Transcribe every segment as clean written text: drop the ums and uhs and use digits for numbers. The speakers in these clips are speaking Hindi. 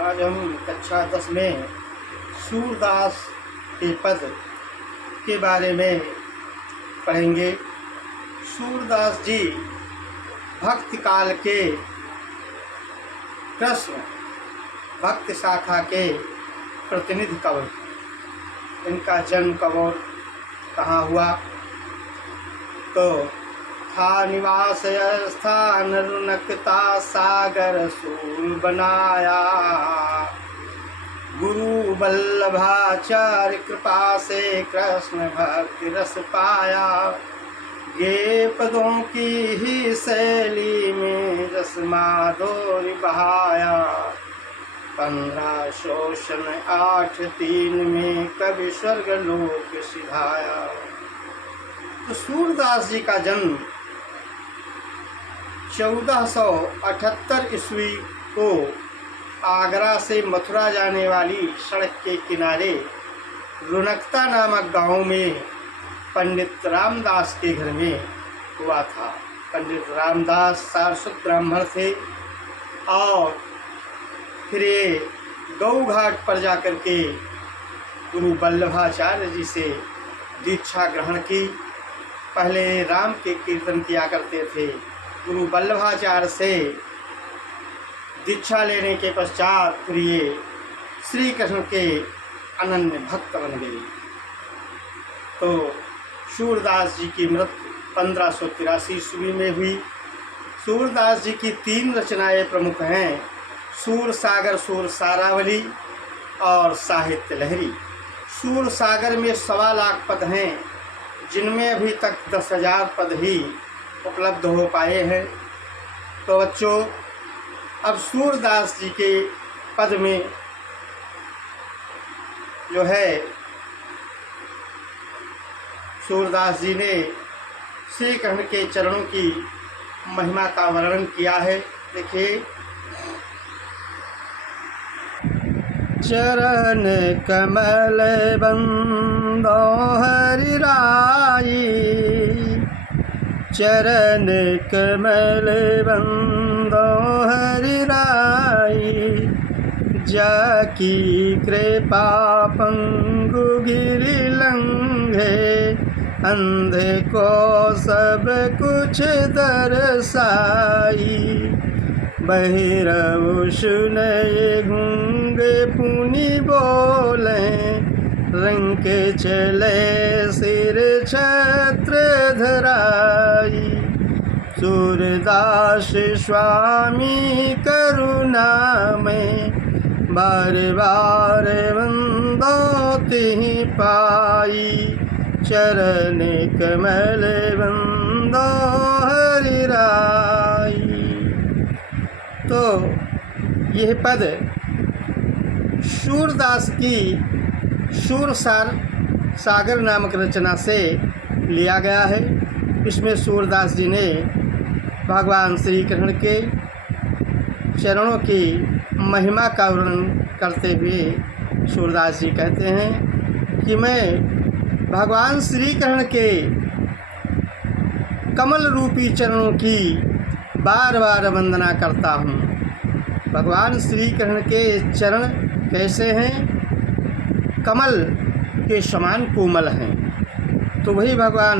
आज हम कक्षा 10 में सूरदास के पद के बारे में पढ़ेंगे। सूरदास जी भक्ति काल के कृष्ण भक्त शाखा के प्रतिनिधि कवि। इनका जन्म कब और कहाँ हुआ? तो था निवास स्थान रुनकता सागर सूल बनाया, गुरु वल्लभाचार्य कृपा से कृष्ण भक्ति रस पाया। ये पदों की ही शैली में रस माधुर्य बहाया, 15 शोषण 8 3 में कवि स्वर्ग लोक सिधाया। तो सूरदास जी का जन्म 1478 ईस्वी को आगरा से मथुरा जाने वाली सड़क के किनारे रुनकता नामक गांव में पंडित रामदास के घर में हुआ था। पंडित रामदास सारस्वत ब्राह्मण थे और फिर ये गौ घाट पर जाकर के गुरु वल्लभाचार्य जी से दीक्षा ग्रहण की। पहले राम के कीर्तन किया करते थे। गुरु वल्लभाचार्य से दीक्षा लेने के पश्चात फिर ये श्री कृष्ण के अनन्य भक्त बन गए। तो सूरदास जी की मृत्यु 1583 ईस्वी में हुई। सूरदास जी की 3 रचनाएं प्रमुख हैं, सूर सागर, सूर सारावली और साहित्य लहरी। सूर सागर में 1.25 लाख पद हैं, जिनमें अभी तक 10,000 पद ही उपलब्ध हो पाए हैं। तो बच्चों, अब सूरदास जी के पद में जो है सूरदास जी ने श्री कृष्ण के चरणों की महिमा का वर्णन किया है। देखिए, चरण कमल बंदो हरि राई, चरण कमल बंदो हरि राई। जाकी कृपा पंगु गिरि लंघे, अंधे को सब कुछ दर्शाई। बहिरव सुनए गूंगे पुनि बोले, रंग के चले सिर छत्र धराई। सूरदास स्वामी करुणा में, बार बार वंदो तिहि पाई। चरण कमल बंदो हरि राई। तो यह पद सूरदास की सूर सागर नामक रचना से लिया गया है। इसमें सूरदास जी ने भगवान श्री कृष्ण के चरणों की महिमा का वर्णन करते हुए सूरदास जी कहते हैं कि मैं भगवान श्री कृष्ण के कमल रूपी चरणों की बार बार वंदना करता हूँ। भगवान श्री कृष्ण के चरण कैसे हैं? कमल के समान कोमल हैं। तो वही भगवान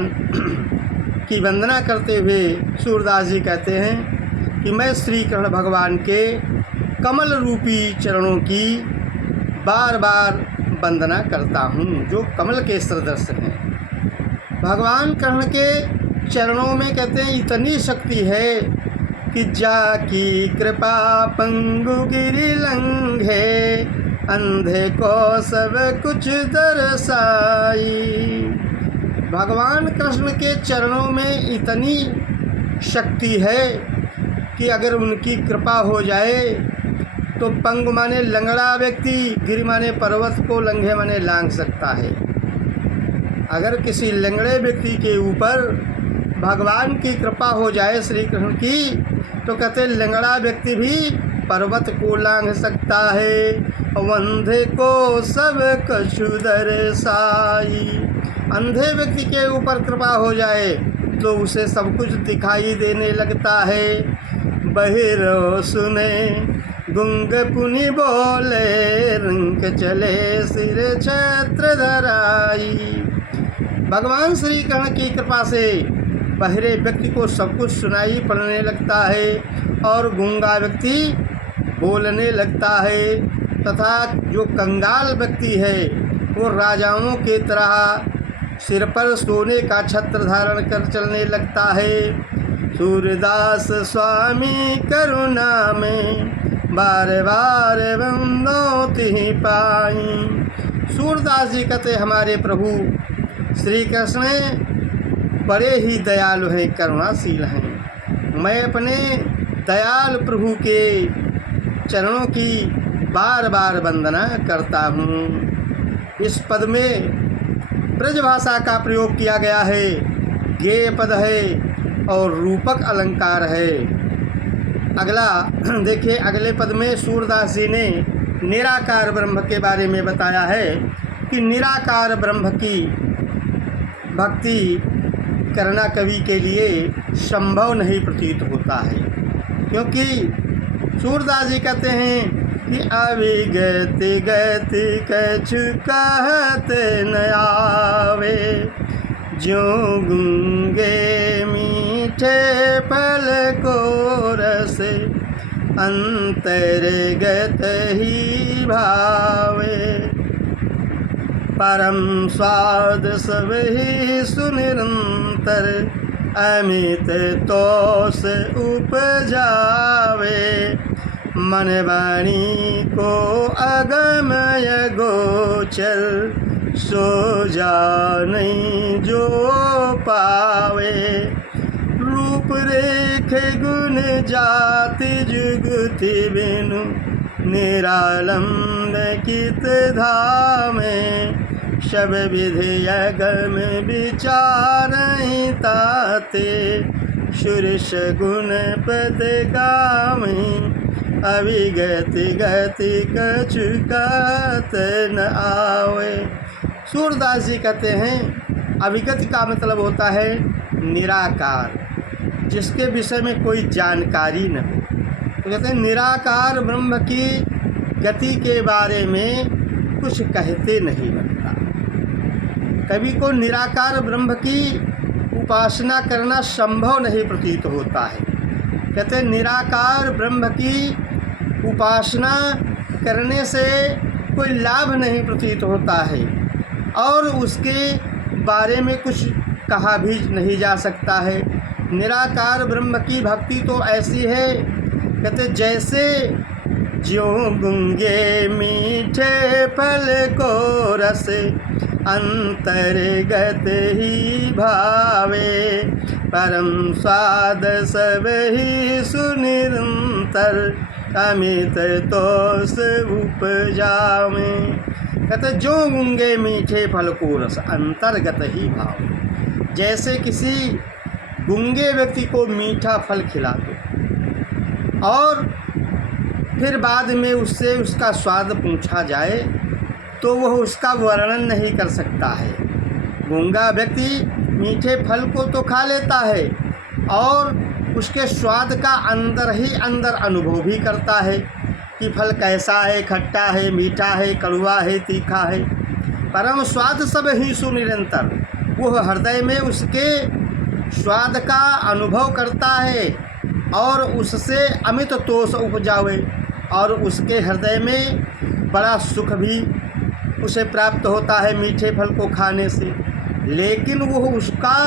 की वंदना करते हुए सूरदास जी कहते हैं कि मैं श्री कृष्ण भगवान के कमल रूपी चरणों की बार बार वंदना करता हूँ, जो कमल के सदृश हैं। भगवान कृष्ण के चरणों में कहते हैं इतनी शक्ति है कि जाकी कृपा पंगु गिरि लंघे, अंधे को सब कुछ दर्शाई। भगवान कृष्ण के चरणों में इतनी शक्ति है कि अगर उनकी कृपा हो जाए तो पंगु माने लंगड़ा व्यक्ति, गिरि माने पर्वत को, लंघे माने लांघ सकता है। अगर किसी लंगड़े व्यक्ति के ऊपर भगवान की कृपा हो जाए श्री कृष्ण की, तो कहते लंगड़ा व्यक्ति भी पर्वत को लांघ सकता है। अंधे को सब कछु दर्शाई। अंधे व्यक्ति के ऊपर कृपा हो जाए तो उसे सब कुछ दिखाई देने लगता है। बहिरो सुने गुंग पुनि बोले रंग चले सिर छत्र धराई। भगवान श्री कृष्ण की कृपा से बहरे व्यक्ति को सब कुछ सुनाई पड़ने लगता है और गूंगा व्यक्ति बोलने लगता है, तथा जो कंगाल व्यक्ति है वो राजाओं के तरह सिर पर सोने का छत्र धारण कर चलने लगता है। सूरदास स्वामी करुणा में बार बार बंदो तिहि पाई। सूरदास जी कहते हमारे प्रभु श्री कृष्ण बड़े ही दयालु हैं, करुणाशील हैं। मैं अपने दयाल प्रभु के चरणों की बार बार वंदना करता हूँ। इस पद में ब्रज भाषा का प्रयोग किया गया है, गेय पद है और रूपक अलंकार है। अगला देखिए, अगले पद में सूरदास जी ने निराकार ब्रह्म के बारे में बताया है कि निराकार ब्रह्म की भक्ति करना कवि के लिए संभव नहीं प्रतीत होता है, क्योंकि सूरदास जी कहते हैं कि अविगति गति कछु कहते न आवे, ज्यों गूंगे मीठे फल को रस अंतर्गत ही भावे। परम स्वाद सब ही सुनिरंतर अमित तोष उपजावे। मन वाणी को अगमय गोचर सो जानै जो पावे। रूप रेखे गुण जाति जुगति बिनु निरालंब कित धामे। शब विधि अगम विचारहि ताते सुरस गुण पद गामी। अविगति गति कछु कहत न आवे। सूरदास जी कहते हैं अविगति का मतलब होता है निराकार, जिसके विषय में कोई जानकारी न हो। तो कहते हैं निराकार ब्रह्म की गति के बारे में कुछ कहते नहीं बनता। कवि को निराकार ब्रह्म की उपासना करना संभव नहीं प्रतीत होता है। कहते हैं निराकार ब्रह्म की उपासना करने से कोई लाभ नहीं प्रतीत होता है और उसके बारे में कुछ कहा भी नहीं जा सकता है। निराकार ब्रह्म की भक्ति तो ऐसी है, कहते जैसे ज्यों गूंगे मीठे फल को रस अंतर्गत ही भावे। परम स्वाद सब ही सुनिरंतर अमित तोष उपजावे। कहते जो गूंगे मीठे फल को रस अंतर्गत ही भाव। जैसे किसी गूंगे व्यक्ति को मीठा फल खिला दो और फिर बाद में उससे उसका स्वाद पूछा जाए तो वह उसका वर्णन नहीं कर सकता है। गूंगा व्यक्ति मीठे फल को तो खा लेता है और उसके स्वाद का अंदर ही अंदर अनुभव भी करता है कि फल कैसा है, खट्टा है, मीठा है, कड़वा है, तीखा है। परम स्वाद सब ही सुनिरंतर, वह हृदय में उसके स्वाद का अनुभव करता है और उससे अमित तोष उपजावे और उसके हृदय में बड़ा सुख भी उसे प्राप्त होता है मीठे फल को खाने से। लेकिन वह उसका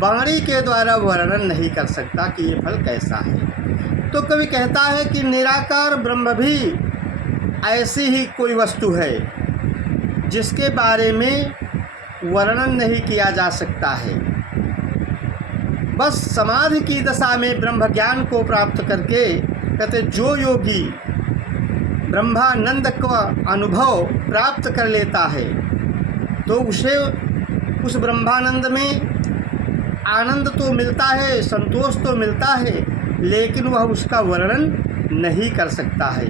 वाणी के द्वारा वर्णन नहीं कर सकता कि ये फल कैसा है। तो कवि कहता है कि निराकार ब्रह्म भी ऐसी ही कोई वस्तु है जिसके बारे में वर्णन नहीं किया जा सकता है। बस समाधि की दशा में ब्रह्म ज्ञान को प्राप्त करके कहते जो योगी ब्रह्मानंद का अनुभव प्राप्त कर लेता है तो उसे उस ब्रह्मानंद में आनंद तो मिलता है, संतोष तो मिलता है, लेकिन वह उसका वर्णन नहीं कर सकता है।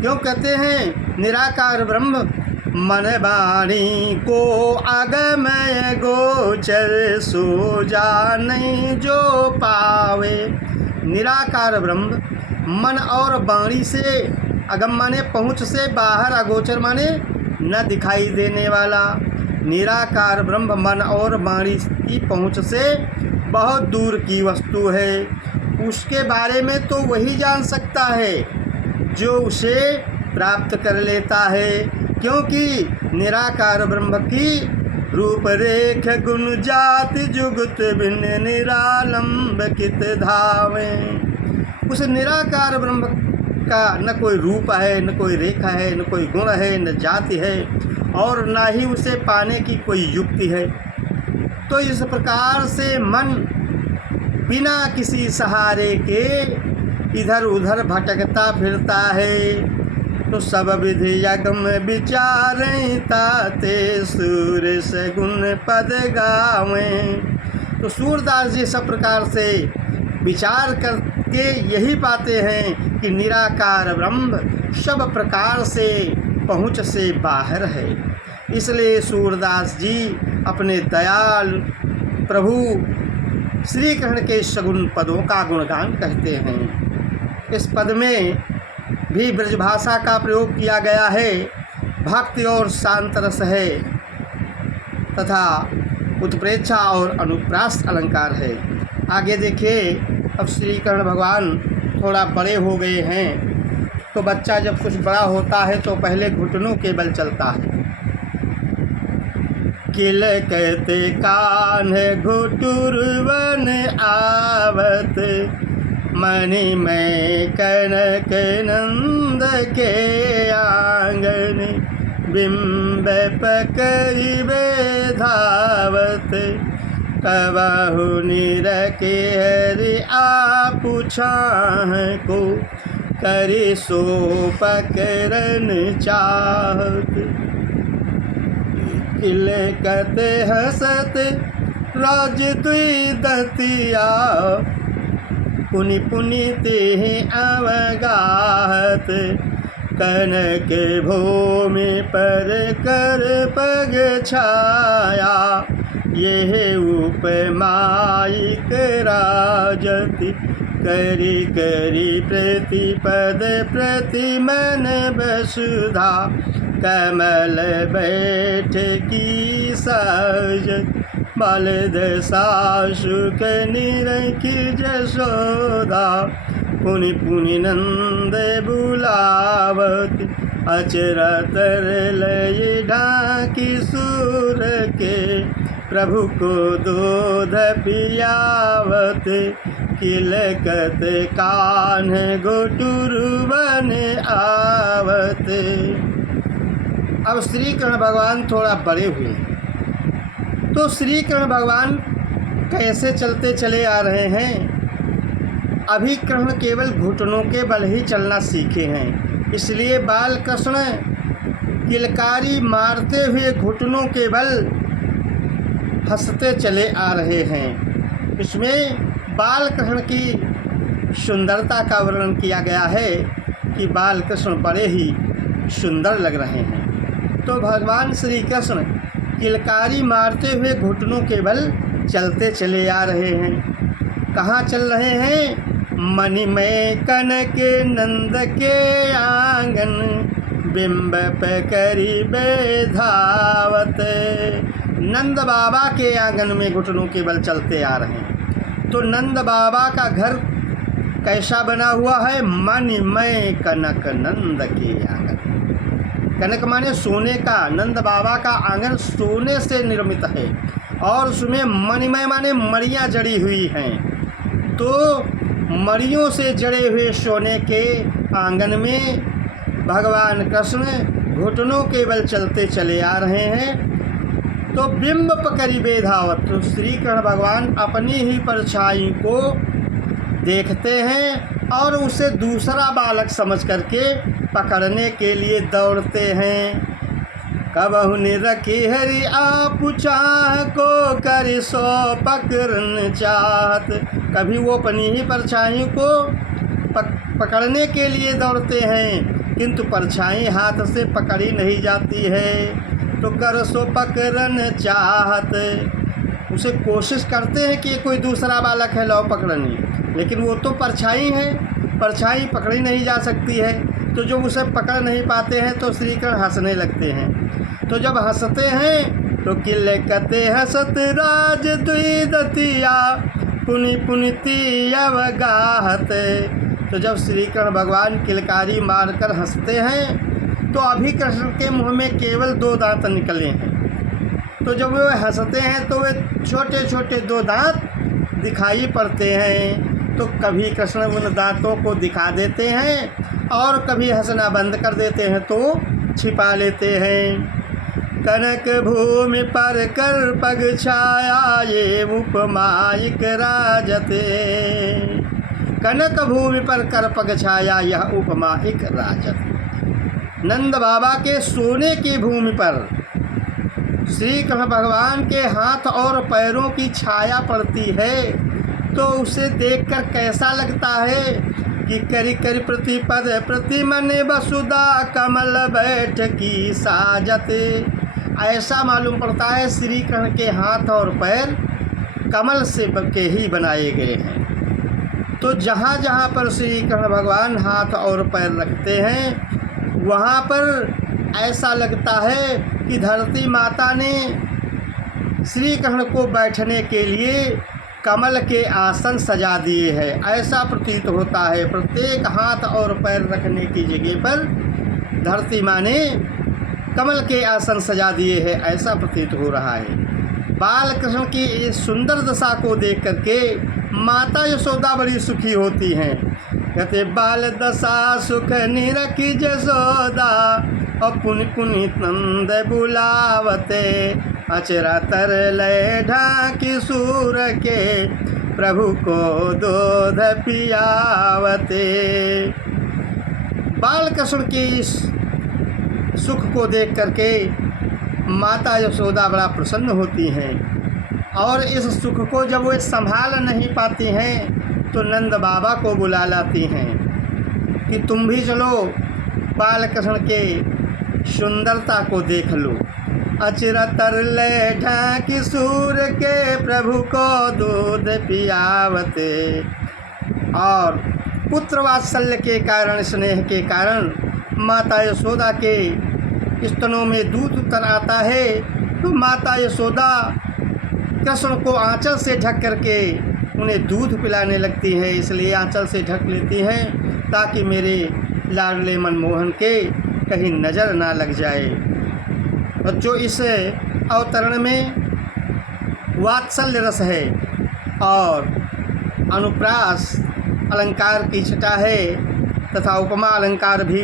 क्यों कहते हैं निराकार ब्रह्म मन वाणी को अगमय गोचर सो जानै जो पावे। निराकार ब्रह्म मन और वाणी से, अगम माने पहुँच से बाहर, अगोचर माने न दिखाई देने वाला। निराकार ब्रह्म मन और वाणी की पहुँच से बहुत दूर की वस्तु है। उसके बारे में तो वही जान सकता है जो उसे प्राप्त कर लेता है, क्योंकि निराकार ब्रह्म की रूप रेख गुण जाति जुगत भिन्न निरालंब कित धावे। उस निराकार ब्रह्म का न कोई रूप है, न कोई रेखा है, न कोई गुण है, न जाति है, और न ही उसे पाने की कोई युक्ति है। तो इस प्रकार से मन बिना किसी सहारे के इधर उधर भटकता फिरता है। तो सब विधि यगम विचारें ताते सूर से गुण पद गावें। तो सूरदास जी सब प्रकार से विचार करके यही पाते हैं कि निराकार ब्रह्म सब प्रकार से पहुँच से बाहर है। इसलिए सूरदास जी अपने दयाल प्रभु श्री कृष्ण के सगुण पदों का गुणगान कहते हैं। इस पद में भी ब्रजभाषा का प्रयोग किया गया है, भक्ति और शांत रस है तथा उत्प्रेक्षा और अनुप्रास अलंकार है। आगे देखिए, अब श्री कृष्ण भगवान थोड़ा बड़े हो गए हैं। तो बच्चा जब कुछ बड़ा होता है तो पहले घुटनों के बल चलता है। किल कहते कान घुटुरवन आवत, मणि में कनक नंद के आंगन, बिंब पकड़िबे धावत, कबहु निरखे हरि आपु छाह को, करि सो पकड़न चाहत। किलकत हसत राज दुई दतिया, पुनि पुनि तेहि अवगाहत, कनक भूमि पर कर पग छाया, यह उपमायिक राजति, करी करी प्रतिपद प्रति मन वसुधा, कमल बैठ की साजत, बालद सासुक निरखी जसोदा, पुनि पुनि नंद बुलावत, अचरत लय ढाकी सुर के, प्रभु को दूध पियावत, किलकत कान घुटुरवन आवत। अब श्री कृष्ण भगवान थोड़ा बड़े हुए, तो श्री कृष्ण भगवान कैसे चलते चले आ रहे हैं। अभी कृष्ण केवल घुटनों के बल ही चलना सीखे हैं, इसलिए बाल कृष्ण किलकारी मारते हुए घुटनों के बल हंसते चले आ रहे हैं। इसमें बाल कृष्ण की सुंदरता का वर्णन किया गया है कि बाल कृष्ण बड़े ही सुंदर लग रहे हैं। तो भगवान श्री कृष्ण किलकारी मारते हुए घुटनों के बल चलते चले आ रहे हैं। कहाँ चल रहे हैं? मणिमय कनक नंद के आंगन, बिंब पकड़ी बेधावत। नंद बाबा के आंगन में घुटनों के बल चलते आ रहे हैं। तो नंद बाबा का घर कैसा बना हुआ है? मणिमय कनक नंद के आंगन। कनक माने सोने का, नंद बाबा का आंगन सोने से निर्मित है और उसमें मणिमय माने मणियाँ जड़ी हुई हैं। तो मणियों से जड़े हुए सोने के आंगन में भगवान कृष्ण घुटनों के बल चलते चले आ रहे हैं। तो बिंब पकड़ी बेधावत, तो श्री कृष्ण भगवान अपनी ही परछाई को देखते हैं और उसे दूसरा बालक समझ करके पकड़ने के लिए दौड़ते हैं। कबहु निरखी हरि आपु चाह को, करि सो पकड़न चाहत। कभी वो अपनी ही परछाई को पकड़ने के लिए दौड़ते हैं, किंतु परछाई हाथ से पकड़ी नहीं जाती है। तो कर सो पकड़न चाहत, उसे कोशिश करते हैं कि कोई दूसरा बालक है लो पकड़नी, लेकिन वो तो परछाई है, परछाई पकड़ी नहीं जा सकती है, तो जो उसे पकड़ नहीं पाते हैं तो श्री कृष्ण हंसने लगते हैं। तो जब हंसते हैं तो किले कते हंसत राज द्विदतिया पुनि पुनिति अवगाहते। तो जब श्री कृष्ण भगवान किलकारी मारकर हंसते हैं तो अभी कृष्ण के मुँह में केवल 2 दांत निकले हैं। तो जब वे हंसते हैं तो वे छोटे छोटे 2 दांत दिखाई पड़ते हैं। तो कभी कृष्ण उन दांतों को दिखा देते हैं और कभी हंसना बंद कर देते हैं तो छिपा लेते हैं। कनक भूमि पर कर पग छाया ये उपमायिक राजते। कनक भूमि पर कर पग छाया यह उपमायिक राजत। नंद बाबा के सोने की भूमि पर श्री कृष्ण भगवान के हाथ और पैरों की छाया पड़ती है तो उसे देखकर कैसा लगता है कि करी करी प्रतिपद प्रतिमन वसुधा कमल बैठ की साजते। ऐसा मालूम पड़ता है श्री कृष्ण के हाथ और पैर कमल से के ही बनाए गए हैं। तो जहाँ जहाँ पर श्री कृष्ण भगवान हाथ और पैर रखते हैं वहाँ पर ऐसा लगता है कि धरती माता ने श्री कृष्ण को बैठने के लिए कमल के आसन सजा दिए हैं। ऐसा प्रतीत होता है। प्रत्येक हाथ और पैर रखने की जगह पर धरती माँ ने कमल के आसन सजा दिए हैं, ऐसा प्रतीत हो रहा है। बाल कृष्ण की इस सुंदर दशा को देख करके माता यशोदा बड़ी सुखी होती हैं। कहते बाल दशा सुख निरखी जसोदा और पुनि पुनि नंद बुलावते। अचरा तर लय ढाकी सूर के प्रभु को दूध पियावते। बाल कृष्ण की इस सुख को देख करके माता यशोदा बड़ा प्रसन्न होती हैं और इस सुख को जब वे संभाल नहीं पाती हैं तो नंद बाबा को बुला लाती हैं कि तुम भी चलो बाल कृष्ण के सुंदरता को देख लो। अचरा तरले ढाकी सूर के प्रभु को दूध पियावते। और पुत्र वात्सल्य के कारण, स्नेह के कारण माता यशोदा के स्तनों में दूध उतर आता है तो माता यशोदा कृष्ण को आंचल से ढक करके उन्हें दूध पिलाने लगती है। इसलिए आंचल से ढक लेती हैं ताकि मेरे लाडले मनमोहन के कहीं नज़र ना लग जाए। और जो इस अवतरण में वात्सल्य रस है और अनुप्रास अलंकार की छटा है तथा उपमा अलंकार भी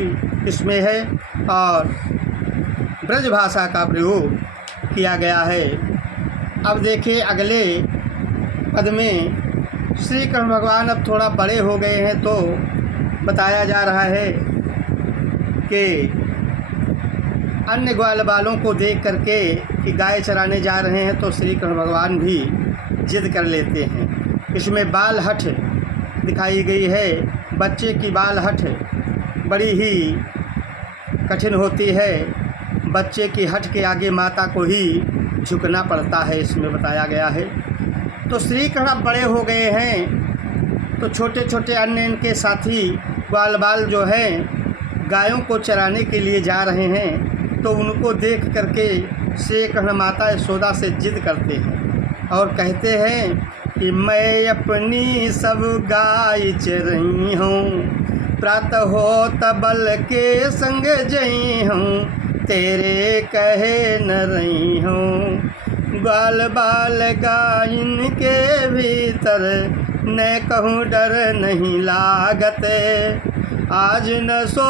इसमें है और ब्रज भाषा का प्रयोग किया गया है। अब देखिए अगले पद में श्री कृष्ण भगवान अब थोड़ा बड़े हो गए हैं तो बताया जा रहा है कि अन्य ग्वाल बालों को देख करके कि गाय चराने जा रहे हैं तो श्री कृष्ण भगवान भी जिद कर लेते हैं। इसमें बाल हठ दिखाई गई है। बच्चे की बाल हठ बड़ी ही कठिन होती है। बच्चे की हठ के आगे माता को ही झुकना पड़ता है, इसमें बताया गया है। तो श्री कृष्ण बड़े हो गए हैं तो छोटे छोटे अन्य इनके साथी ग्वाल बाल जो हैं गायों को चराने के लिए जा रहे हैं तो उनको देख करके श्री कृष्ण माता यशोदा से जिद करते हैं और कहते हैं कि मैं अपनी सब गाय चरही हूँ, प्रातः हो तबल के संग जई हूँ, तेरे कहे न रही हूँ। ग्वाल बाल गायन के भीतर न कहूँ डर नहीं लागते, आज न सो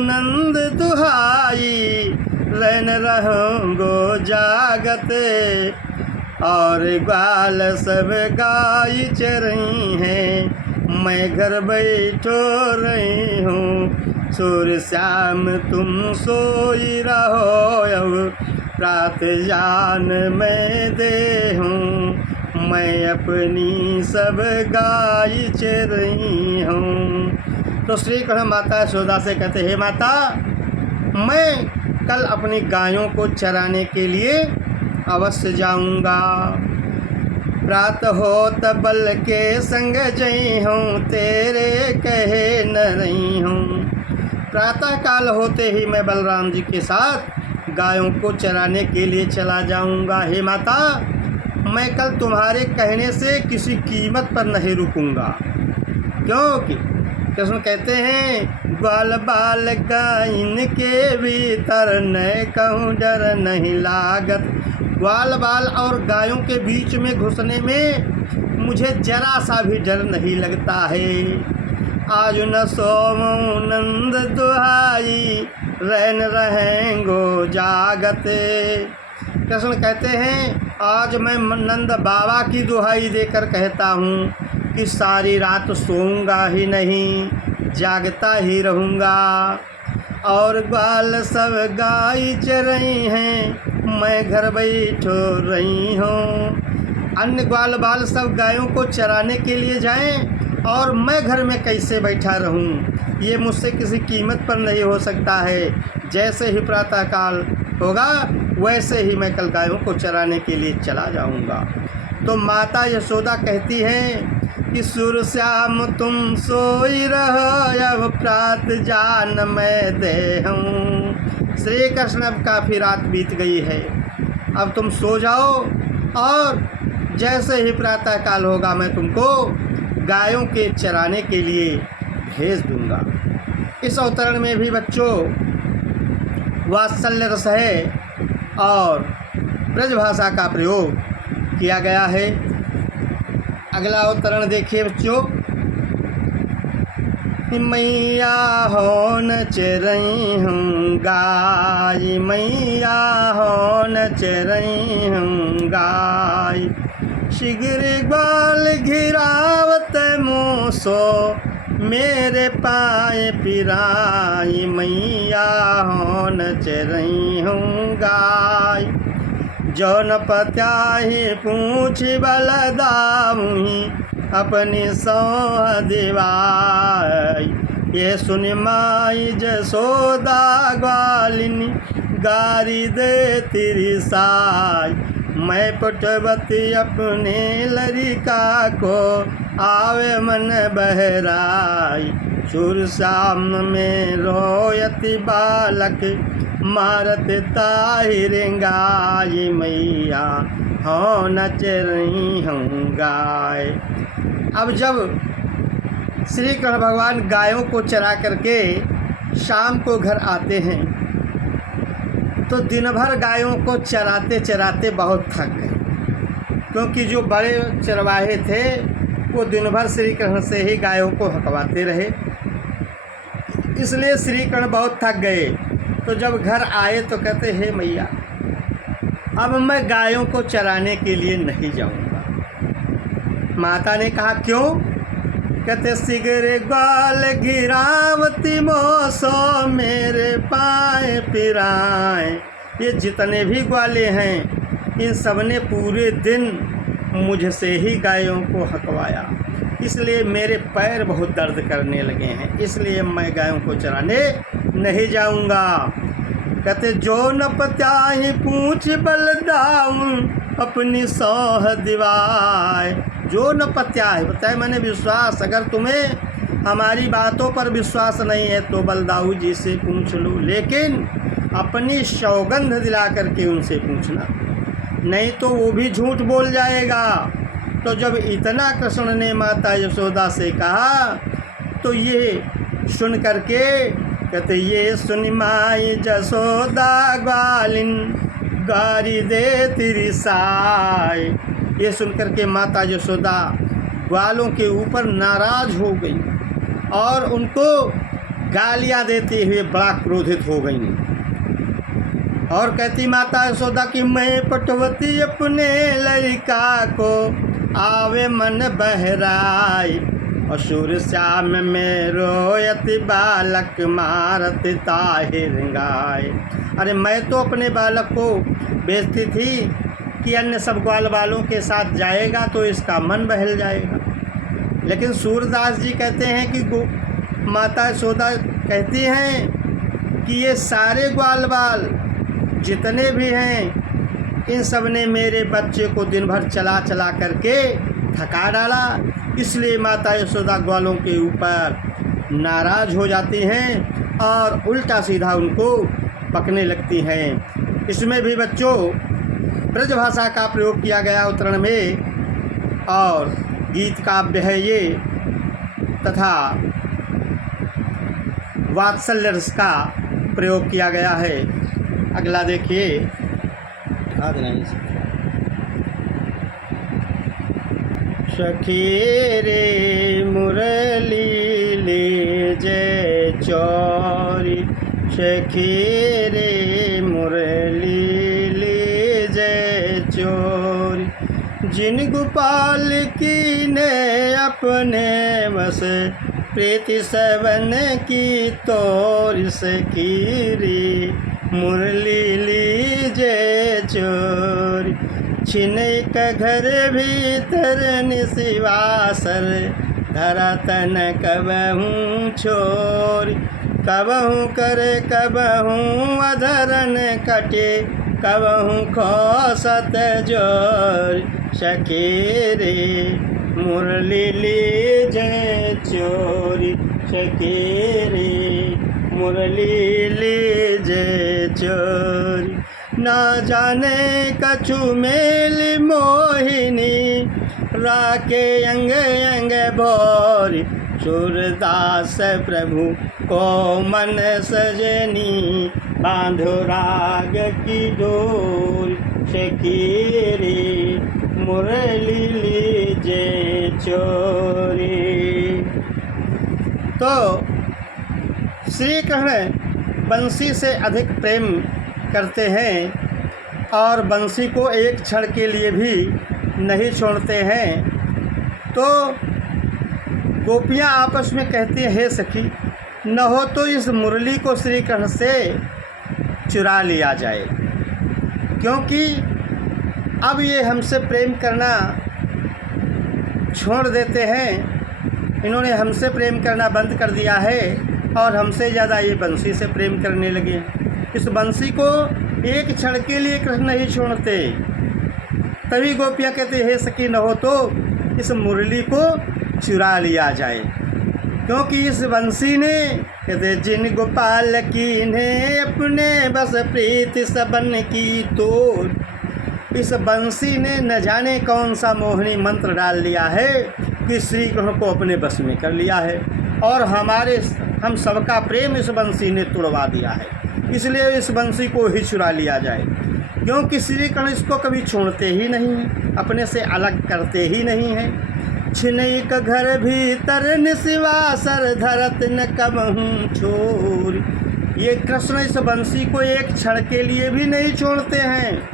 नंद दुहाई रहन रहूँगो जागते। और ग्वाल सब गाय चरही हैं, मैं घर बैठो रही हूँ, सूर्य श्याम तुम सोई रहो अब रात जान मैं दे हूँ, मैं अपनी सब गाय चरही हूँ। तो श्री कृष्ण माता यशोदा से कहते हे माता, मैं कल अपनी गायों को चराने के लिए अवश्य जाऊंगा। प्रात होत बल के संग जई हूँ, तेरे कहे न रही हूँ। प्रातः काल होते ही मैं बलराम जी के साथ गायों को चराने के लिए चला जाऊंगा। हे माता, मैं कल तुम्हारे कहने से किसी कीमत पर नहीं रुकूंगा, क्योंकि कृष्ण कहते हैं ग्वाल बाल गाइन के भीतर न कहूँ डर नहीं लागत। ग्वाल बाल और गायों के बीच में घुसने में मुझे जरा सा भी डर नहीं लगता है। आज न सोमो नंद दुहाई, रहन रहेंगो जागत। कृष्ण कहते हैं आज मैं नंद बाबा की दुहाई देकर कहता हूँ कि सारी रात सोऊंगा ही नहीं, जागता ही रहूँगा। और ग्वाल सब गाय चरई हैं, मैं घर बैठो रही हूँ। अन्य ग्वाल बाल सब गायों को चराने के लिए जाएं और मैं घर में कैसे बैठा रहूं, ये मुझसे किसी कीमत पर नहीं हो सकता है। जैसे ही प्रातःकाल होगा वैसे ही मैं कल गायों को चराने के लिए चला जाऊंगा। तो माता यशोदा कहती हैं कि सुर श्याम तुम सोई रहो, अब प्रात जान मैं देहूँ। श्री कृष्ण अब काफ़ी रात बीत गई है, अब तुम सो जाओ और जैसे ही प्रातःकाल होगा मैं तुमको गायों के चराने के लिए भेज दूंगा। इस अवतरण में भी बच्चों वात्सल्य रस है और ब्रज भाषा का प्रयोग किया गया है। अगला अवतरण देखिए बच्चों। मैया हो न चरई हूँ गाय, मैया हो न चरई हूँ गाय। शीघ्र ग्वाल घिरावत मोसो, मेरे पाए पिराई। मैया हो न चरई हूँ गाय। जौन पत्याही पूछ बलदामुही, अपनी सौह दिवाई। ये सुन माई जसोदा ग्वालिनी, गारी दे तेरी साई। मैं पुटवती अपने लरिका को, आवे मन बहराई। सुर श्याम में रोयति बालक, मारत ताहिर गाय। मैया हो नच रही हूँ गाय। अब जब श्री कृष्ण भगवान गायों को चरा करके शाम को घर आते हैं तो दिन भर गायों को चराते चराते बहुत थक गए, क्योंकि जो बड़े चरवाहे थे वो दिन भर श्री कृष्ण से ही गायों को हकवाते रहे, इसलिए श्री कृष्ण बहुत थक गए। तो जब घर आए तो कहते हे मैया, अब मैं गायों को चराने के लिए नहीं जाऊंगा। माता ने कहा क्यों? कहते शीघ्र ग्वाल घिरावती मोसो, मेरे पाए पिराए। ये जितने भी ग्वाले हैं इन सब ने पूरे दिन मुझसे ही गायों को हकवाया, इसलिए मेरे पैर बहुत दर्द करने लगे हैं, इसलिए मैं गायों को चराने नहीं जाऊंगा। कहते जो न पत्याही पूछ बलदाऊं, अपनी सौह दिवाय। जो न पत्याही, पत्याही मैंने विश्वास, अगर तुम्हें हमारी बातों पर विश्वास नहीं है तो बलदाऊ जी से पूछ लो, लेकिन अपनी सौगंध दिला करके उनसे पूछना, नहीं तो वो भी झूठ बोल जाएगा। तो जब इतना कृष्ण ने माता यशोदा से कहा तो ये सुन करके कहते ये सुन माई जसोदा ग्वालिन, गारी दे तेरी साय। ये सुन करके माता यशोदा ग्वालों के ऊपर नाराज हो गई और उनको गालियां देते हुए बड़ा क्रोधित हो गई और कहती माता यशोदा कि मैं पटवती अपने लड़का को, आवे मन बहराई। असुर श्याम में रोयति बालक, मारत ताहिर गाय। अरे मैं तो अपने बालक को बेचती थी कि अन्य सब ग्वाल वालों के साथ जाएगा तो इसका मन बहल जाएगा, लेकिन सूरदास जी कहते हैं कि माता यशोदा कहती हैं कि ये सारे ग्वाल बाल जितने भी हैं इन सब ने मेरे बच्चे को दिन भर चला चला करके थका डाला। इसलिए माता यशोदा ग्वालों के ऊपर नाराज़ हो जाती हैं और उल्टा सीधा उनको पकने लगती हैं। इसमें भी बच्चों ब्रज भाषा का प्रयोग किया गया अवतरण में और गीत काव्य है ये, तथा वात्सल्य रस का प्रयोग किया गया है। अगला देखिए, सखी रे मुरली ले जय चौरी, सखी रे मुरली ले जय चौरी, जिन गोपाल की ने अपने बस प्रीति सवन की तोर, सखी रे मुरली लीजे चोरी, छिनक घर भीतर निशिवासर, धरा तन कबहूँ छोरी, कबहूँ करे कबहूँ अधरन कटे, कबहूँ खोसत जोर, सखी रे मुरली लीजे चोरी, सखी रे मुरली लीजे चोरी, ना जाने कछु मेल मोहिनी, राके अंग अंग भोरी, सूरदास प्रभु को मन सजनी, बांधो राग की डोरी, सखी रे मुरली लीजे चोरी। तो श्री कृष्ण बंसी से अधिक प्रेम करते हैं और बंसी को एक क्षण के लिए भी नहीं छोड़ते हैं। तो गोपियाँ आपस में कहती हैं, हे सखी, न हो तो इस मुरली को श्री कृष्ण से चुरा लिया जाए, क्योंकि अब ये हमसे प्रेम करना छोड़ देते हैं। इन्होंने हमसे प्रेम करना बंद कर दिया है और हमसे ज़्यादा ये बंसी से प्रेम करने लगे। इस बंसी को एक क्षण के लिए कृष्ण नहीं छोड़ते। तभी गोपियाँ कहते, हे सखी, न हो तो इस मुरली को चुरा लिया जाए, क्योंकि इस बंसी ने, कहते, जिन गोपाल की ने अपने बस प्रीति सबन की तोड़, इस बंसी ने न जाने कौन सा मोहिनी मंत्र डाल लिया है कि श्री कृष्ण को अपने बस में कर लिया है और हम सबका प्रेम इस बंसी ने तुड़वा दिया है। इसलिए इस बंसी को ही चुरा लिया जाए, क्योंकि श्री कृष्ण इसको कभी छोड़ते ही नहीं हैं, अपने से अलग करते ही नहीं हैं। छिनैक घर भीतर निशिवासर, धरत न कबहूँ छोरी, ये कृष्ण इस बंसी को एक क्षण के लिए भी नहीं छोड़ते हैं।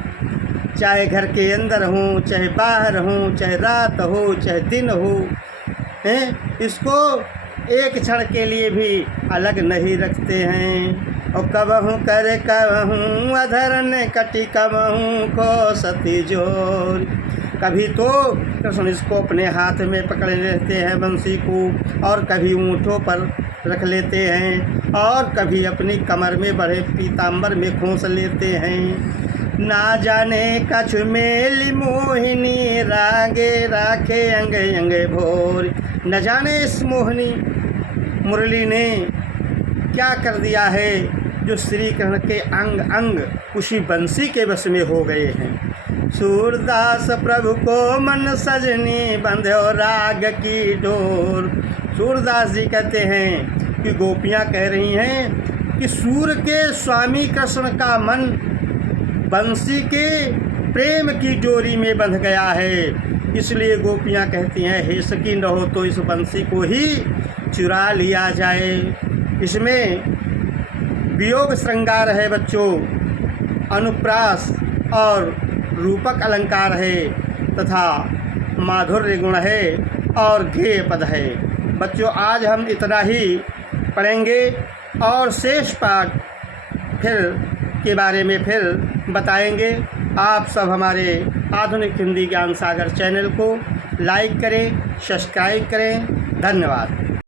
चाहे घर के अंदर हों, चाहे बाहर हों, चाहे रात हो, चाहे दिन हो, हैं, इसको एक क्षण के लिए भी अलग नहीं रखते हैं। और कबहूँ करे कबहूँ अधरन कटी, कबहूँ को सती जोर, कभी तो कृष्ण इसको अपने हाथ में पकड़ लेते हैं बंसी को, और कभी ऊँटों पर रख लेते हैं, और कभी अपनी कमर में बड़े पीताम्बर में खोस लेते हैं। ना जाने कछु मेल मोहिनी, रागे राखे अंग अंग भोर, न जाने इस मोहिनी मुरली ने क्या कर दिया है जो श्री कृष्ण के अंग अंग उसी बंसी के बस में हो गए हैं। सूरदास प्रभु को मन सजनी, बंधो राग की डोर। सूरदास जी कहते हैं कि गोपियाँ कह रही हैं कि सूर के स्वामी कृष्ण का मन बंसी के प्रेम की डोरी में बंध गया है। इसलिए गोपियाँ कहती हैं, हे सखी, न हो तो इस बंसी को ही चुरा लिया जाए। इसमें वियोग श्रृंगार है बच्चों, अनुप्रास और रूपक अलंकार है, तथा माधुर्य गुण है और गेय पद है। बच्चों, आज हम इतना ही पढ़ेंगे और शेष पाठ फिर के बारे में फिर बताएंगे। आप सब हमारे आधुनिक हिंदी ज्ञान सागर चैनल को लाइक करें, सब्सक्राइब करें। धन्यवाद।